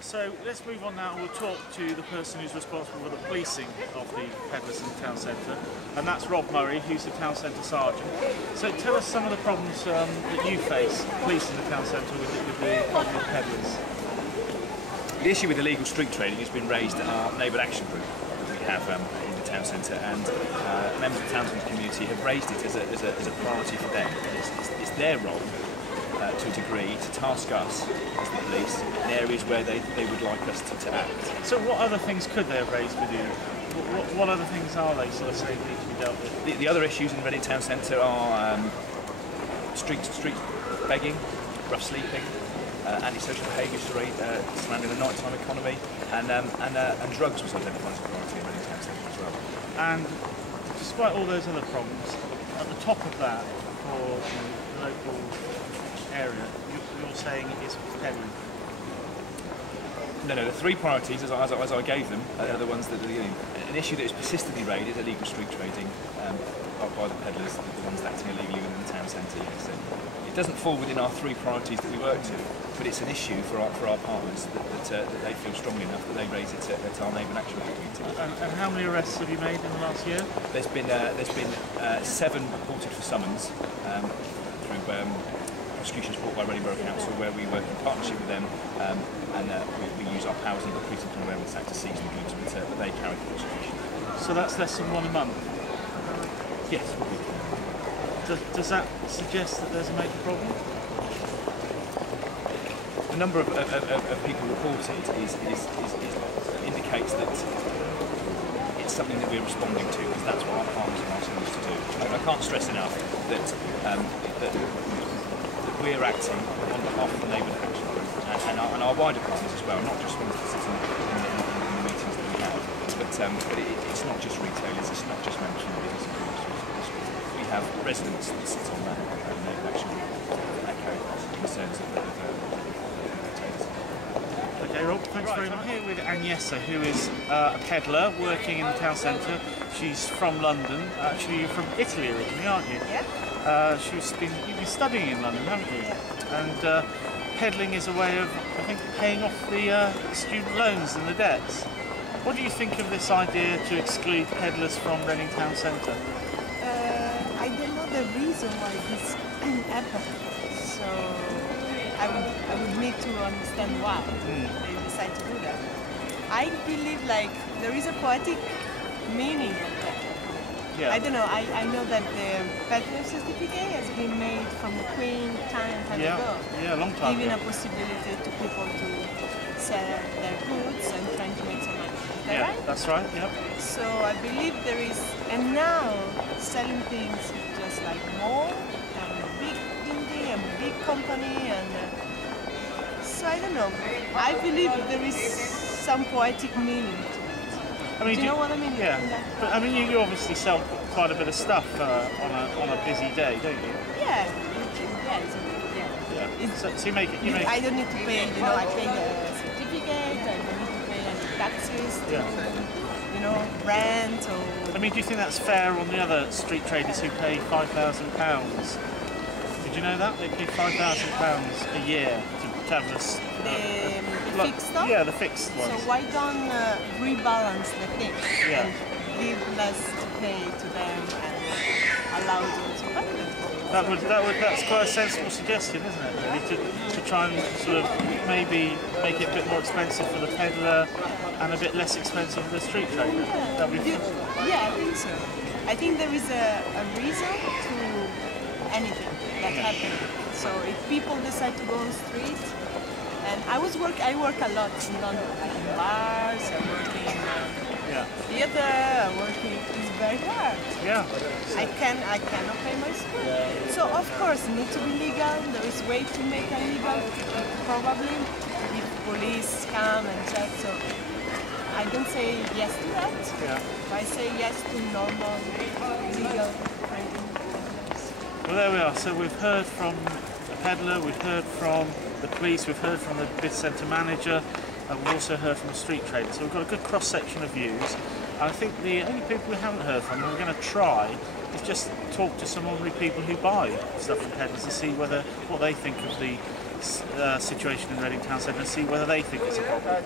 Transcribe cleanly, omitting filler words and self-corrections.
So let's move on now. We'll talk to the person who's responsible for the policing of the peddlers in the town centre, and that's Rob Murray, who's the town centre sergeant. So tell us some of the problems that you face policing the town centre with the problem of peddlers. The issue with illegal street trading has been raised at our neighbourhood action group that we have in the town centre, and members of the town centre community have raised it as a priority for them. It's their role to a degree to task us as the police in areas where they would like us to act. So what other things could they have raised with you? What other things are they sort of saying need to be dealt with? The other issues in Reading town centre are street begging, rough sleeping, antisocial behaviour surrounding the nighttime economy, and drugs was identified as a priority in Reading town centre as well. And despite all those other problems, at the top of that for the local area, you're saying it is peddling? No, the three priorities, as I gave them, are the ones that an issue that is persistently raised is illegal street trading by the peddlers, the ones acting illegally within the town centre. So it doesn't fall within our three priorities that we work to, but it's an issue for our partners that they feel strongly enough that they raise it at our neighbourhood action group meetings. And how many arrests have you made in the last year? There's been 7 reported for summons through prosecution support by Reading Borough Council, where we work in partnership with them, and we use our powers under the Police and Criminal Awareness Act to seize the goods that they carry for prosecution. So that's less than one a month? Yes. Does that suggest that there's a major problem? The number of people reported indicates that it's something that we're responding to, because that's what our partners are asking us to do. I can't stress enough that we're acting on behalf of the neighbourhood action group and our wider partners as well, not just ones that sit in the meetings that we have, but it's not just retailers, it's not just members from the business and industry. We have residents that sit on that neighbourhood action group that echo concerns of the retailers. Okay, Rob, thanks very much. I'm here with Anyetta, who is a peddler working in the town centre. She's from London. Actually, you're from Italy originally, aren't you? Yeah. You've been studying in London, haven't you? And peddling is a way of, I think, paying off the student loans and the debts. What do you think of this idea to exclude peddlers from Reading town centre? I don't know the reason why this happened, so I would need to understand why they decide to do that. I believe there is a poetic meaning of that. Yeah. I don't know, I know that the peddler certificate has been made from the Queen time ago. Yeah, a long time giving ago. a possibility to people to sell their goods and trying to make some money. Is that right? That's right, yeah. So I believe there is, and now selling things is just like more and big indie and big company, and so I don't know. I believe there is some poetic meaning to it. I mean, do you know what I mean? Yeah, but I mean, you obviously sell quite a bit of stuff on a busy day, don't you? Yeah. So you make it. I don't need to pay. I pay the certificate. I don't need to pay any taxes. Rent or. I mean, do you think that's fair on the other street traders who pay £5,000? Did you know that they pay £5,000 a year to have this? The fixed stuff? Yeah, the fixed ones. So why don't rebalance the thing Yeah. and give less to pay to them and allow them to pay them? That's quite a sensible suggestion, isn't it? Really, to try and sort of maybe make it a bit more expensive for the peddler and a bit less expensive for the street trader. That'd be I think so. I think there is a reason to anything that happens. So if people decide to go on the street, and I work a lot in London, in bars, I work in theatre, I work in, it's very hard. Yeah. I cannot pay my school. So of course it needs to be legal, there is way to make it legal, probably, if police come and check, so I don't say yes to that, I say yes to normal, legal trading. Well, there we are. So we've heard from the peddler, we've heard from the police, we've heard from the business centre manager, and we've also heard from the street trader. So we've got a good cross-section of views. And I think the only people we haven't heard from, and we're going to try, is just talk to some ordinary people who buy stuff from peddlers and see what they think of the situation in Reading Town Centre and see whether they think it's a problem.